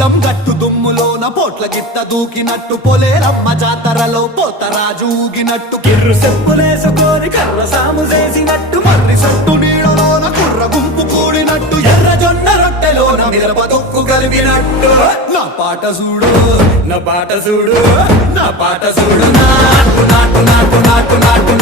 పొలం గట్టు దుమ్ములోన పోట్ల గిత్త దూకినట్టు పొలేరమ్మ జాతరలో పోతరాజు ఊగినట్టు కిర్రు చెప్పులేసుకొని కర్ర సాము చేసినట్టు మర్రి సొట్టు నీడలోన కుర్ర గుంపు కూడినట్టు ఎర్ర జొన్న రొట్టెలోన మిరప తొక్కు కలిపినట్టు నా పాట చూడు నా పాట చూడు నా పాట చూడు నాటు నాటు నాటు నాటు నాటు